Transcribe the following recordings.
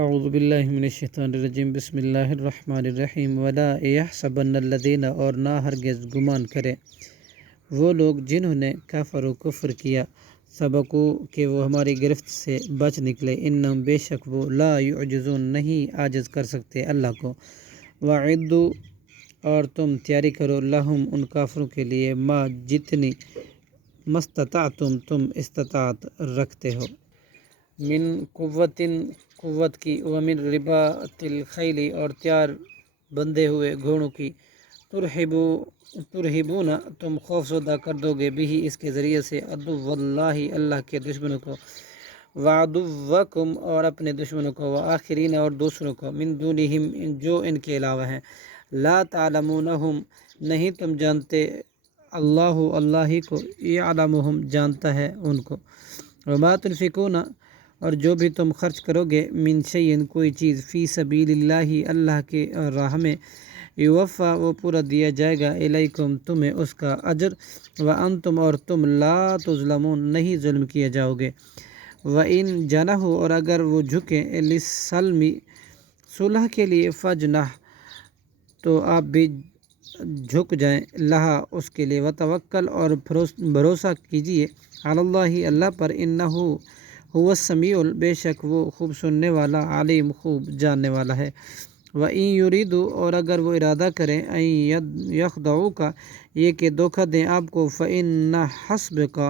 اعوذ باللہ من الشیطان الرجیم بسم اللہ الرحمن الرحیم ولا یحسبن الذین، اور نہ ہرگز گمان کرے وہ لوگ جنہوں نے کفر و کفر کیا، سبقو کہ وہ ہماری گرفت سے بچ نکلے، انہم بے شک وہ لا یعجزون نہیں عاجز کر سکتے اللہ کو، وعدو اور تم تیاری کرو لہم ان کافروں کے لیے ما جتنی مستطعتم تم استطاعت رکھتے ہو، من قوت کی، ومن رباط الخیل اور تیار بندھے ہوئے گھوڑوں کی، ترہبون تم خوف زدہ کر دو گے بھی اس کے ذریعے سے، عدو اللہ اللہ کے دشمنوں کو، وعدوکم اور اپنے دشمنوں کو، وآخرین اور دوسروں کو، من دونہم جو ان کے علاوہ ہیں، لا تعلمونہم نہیں تم جانتے، اللہ ہی کو، یعلمہم جانتا ہے ان کو، وما تنفقون اور جو بھی تم خرچ کرو گے، من شیئن کوئی چیز، فی سبیل اللہ اللہ کے راہ میں، یوفا وہ پورا دیا جائے گا، الیکم تمہیں اس کا اجر، وانتم اور تم لا تظلمون نہیں ظلم کیے جاؤ گے، وَإِن جَنَحُوا اور اگر وہ جھکیں، لِلسَّلْمِ صلح کے لیے، فَجْنَحْ تو آپ بھی جھک جائیں، لہا اس کے لیے، وتوکل اور بھروسہ کیجیے، علی اللہ اللہ پر، انہ هو السمیع بے شک وہ خوب سننے والا، علیم خوب جاننے والا ہے، وَإِن يُرِيدُوا اور اگر وہ ارادہ کریں، أَن يَخْدَعُوكَ یہ کہ دھوکہ دیں آپ کو، فَإِنَّ حَسْبَكَ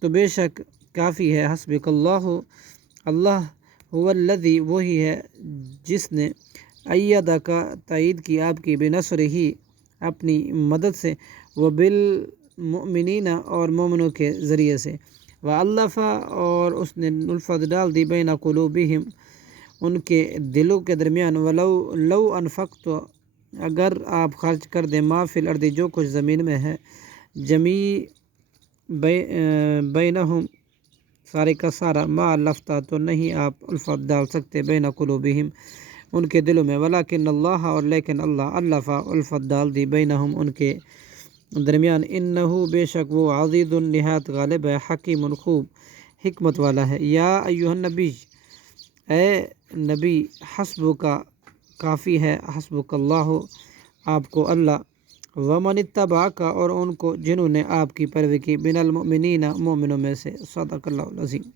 تو بے شک کافی ہے، حسبک اللہ هو الذی وہی ہے جس نے، ایدک تائید کی آپ کی، بنصرہ اپنی مدد سے، وبالمؤمنین اور مومنوں کے ذریعے سے، وَأَلَّفَ اور اس نے الفت ڈال دی، بین قلوبہم ان کے دلوں کے درمیان، لو انفقت اگر آپ خرچ کر دیں، ما فی الارض جو کچھ زمین میں ہے، بینہم سارے کا سارا، ما الفتا تو نہیں آپ الفت ڈال سکتے، بین قلوبہم ان کے دلوں میں، ولکن اللہ اور لیکن اللہ، الف الفت ڈال دی، بینہم ان کے درمیان، انہ بے شک وہ عزیز نہایت غالب ہے، حکیم خوب حکمت والا ہے، یا ایھا النبی اے نبی، حسبک کافی ہے، حسبک اللہ آپ کو اللہ، ومن اتبعک اور ان کو جنہوں نے آپ کی پیروی کی، من المؤمنین مومنوں میں سے، صدق اللہ العظیم۔